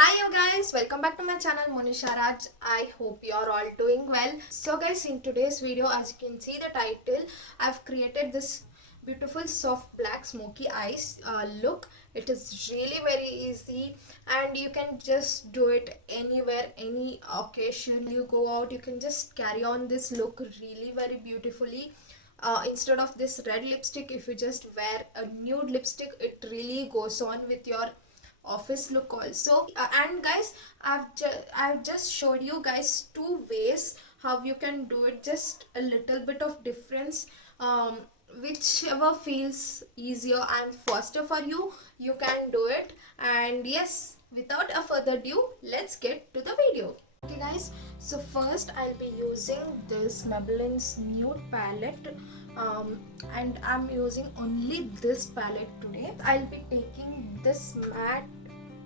Hi you guys, welcome back to my channel Monisha Raj. I hope you are all doing well. So guys, in today's video, as you can see the title, I've created this beautiful soft black smoky eyes look. It is really very easy and you can just do it anywhere, any occasion you go out. You can just carry on this look really very beautifully. Instead of this red lipstick, if you just wear a nude lipstick, it really goes on with your office look also. And guys, I've just showed you guys two ways how you can do it, just a little bit of difference. Whichever feels easier and faster for you, you can do it. And yes, without a further ado, let's get to the video. Okay guys, so first I'll be using this Maybelline's nude palette, and I'm using only this palette today. I'll be taking this matte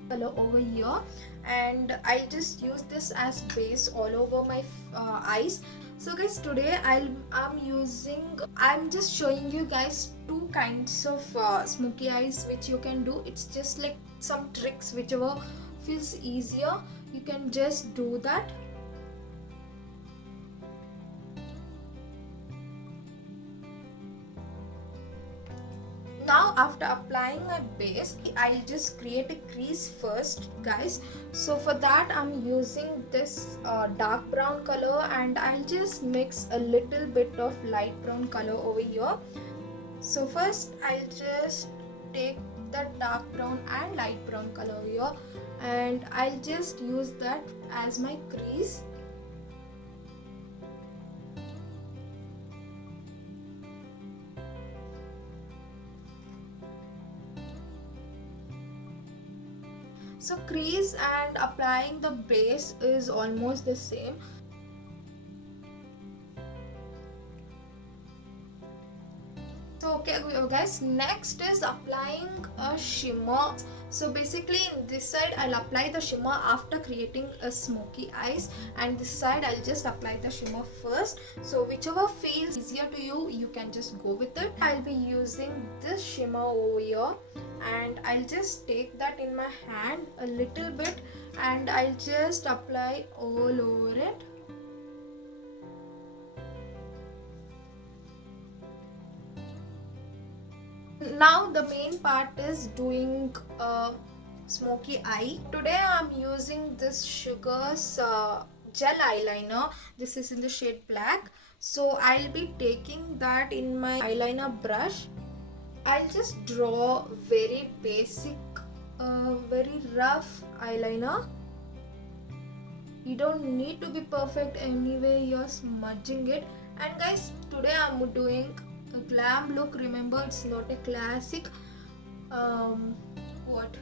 color over here and I'll just use this as base all over my eyes. So guys, today I'm just showing you guys two kinds of smoky eyes which you can do. It's just like some tricks, whichever feels easier you can just do that. Now after applying my base, I'll just create a crease first guys. So for that I'm using this dark brown color and I'll just mix a little bit of light brown color over here. So first I'll just take that dark brown and light brown color here and I'll just use that as my crease. So crease and applying the base is almost the same. So okay guys, next is applying a shimmer. So basically in this side I'll apply the shimmer after creating a smoky eyes, and this side I'll just apply the shimmer first. So whichever feels easier to you, you can just go with it. I'll be using this shimmer over here and I'll just take that in my hand a little bit and I'll just apply all over it. Now the main part is doing a smoky eye. Today I'm using this Sugar's gel eyeliner. This is in the shade black. So I'll be taking that in my eyeliner brush. I'll just draw very basic, very rough eyeliner. You don't need to be perfect anyway, you're smudging it. And guys, today I'm doing a glam look. Remember, it's not a classic what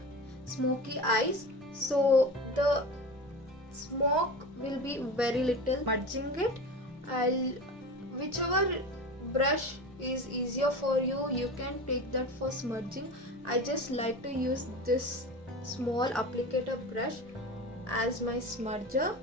smoky eyes, so the smoke will be very little. Smudging it, I'll whichever brush is easier for you, you can take that for smudging. I just like to use this small applicator brush as my smudger.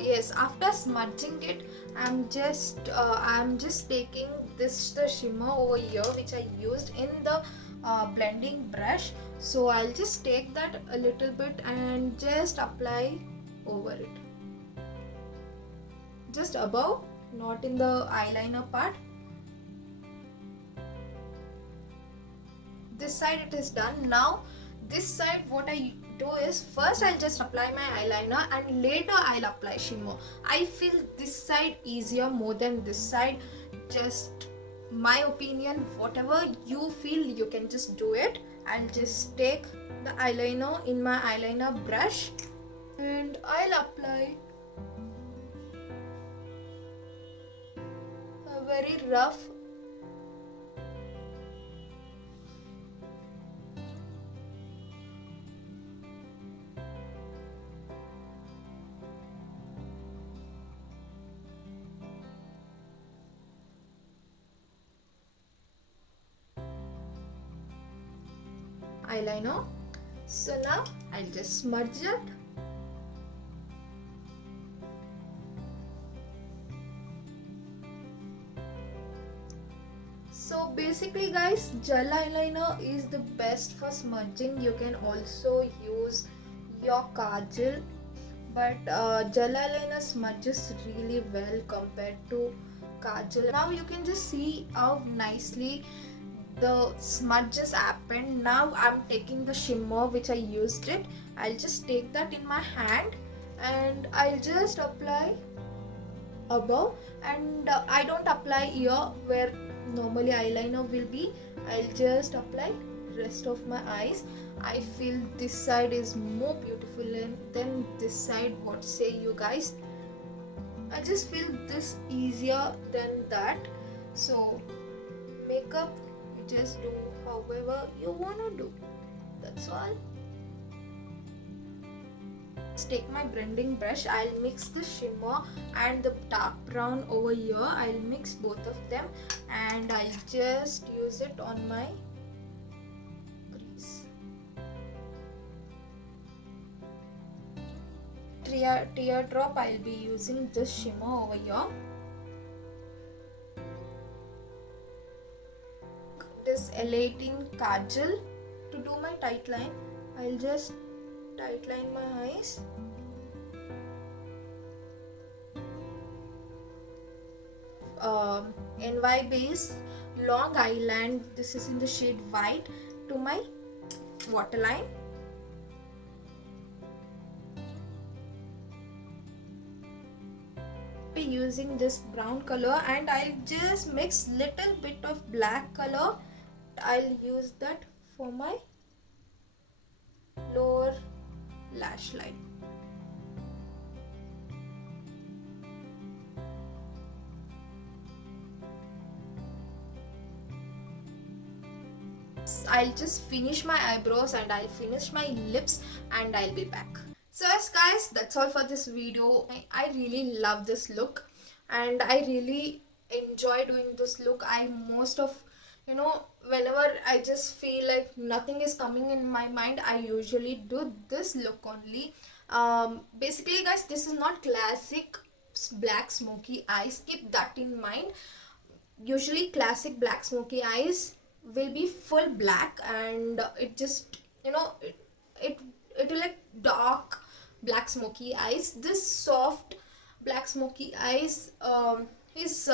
Yes, after smudging it, I'm just taking the shimmer over here which I used in the blending brush. So I'll just take that a little bit and just apply over it, just above, not in the eyeliner part. This side it is done. Now this side, what I do is first I'll just apply my eyeliner and later I'll apply shimmer. I feel this side easier more than this side. Just my opinion, whatever you feel, you can just do it. I'll just take the eyeliner in my eyeliner brush and I'll apply a very rough eyeliner. So now I'll just smudge it. So basically guys, gel eyeliner is the best for smudging. You can also use your kajal, but gel eyeliner smudges really well compared to kajal. Now you can just see how nicely the smudges happened. Now I'm taking the shimmer which I used it. I'll just take that in my hand and I'll just apply above, and I don't apply here where normally eyeliner will be. I'll just apply rest of my eyes. I feel this side is more beautiful than this side. What say you guys? I just feel this easier than that. So makeup, you just do however you wanna do. That's all. Let's take my blending brush. I'll mix the shimmer and the dark brown over here. I'll mix both of them and I'll just use it on my crease. Teardrop, I'll be using this shimmer over here. This elating kajal to do my tight line. I'll just tight line my eyes. NY base long eyeliner. This is in the shade white to my waterline. Be using this brown color and I'll just mix little bit of black color. I'll use that for my lower lash line. I'll just finish my eyebrows and I'll finish my lips and I'll be back. So yes guys, that's all for this video. I really love this look and I really enjoy doing this look. I most of whenever I just feel like nothing is coming in my mind, I usually do this look only. Basically guys, this is not classic black smoky eyes. Keep that in mind. Usually classic black smoky eyes will be full black and it just it will like dark black smoky eyes. This soft black smoky eyes is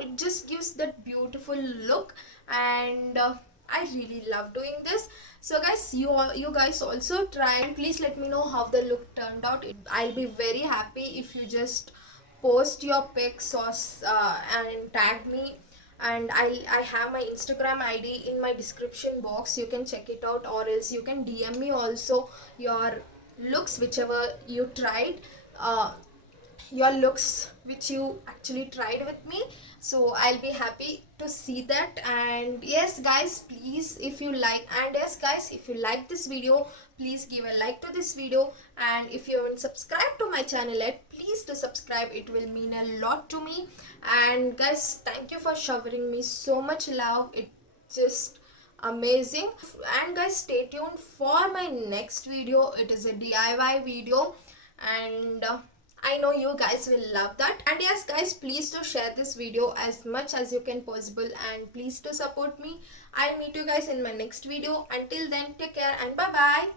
it just gives that beautiful look and I really love doing this. So guys, you guys also try and please let me know how the look turned out. I'll be very happy if you just post your pics or and tag me, and I have my Instagram ID in my description box. You can check it out, or else you can DM me also your looks whichever you tried, your looks which you actually tried with me. So I'll be happy to see that. And yes guys, please, if you like this video, please give a like to this video, and if you haven't subscribed to my channel yet, please do subscribe. It will mean a lot to me. And guys, thank you for showering me so much love. It just amazing. And guys, stay tuned for my next video. It is a DIY video, and I know you guys will love that. And yes guys, please do share this video as much as you can possible, and please do support me. I'll meet you guys in my next video. Until then, take care and bye bye.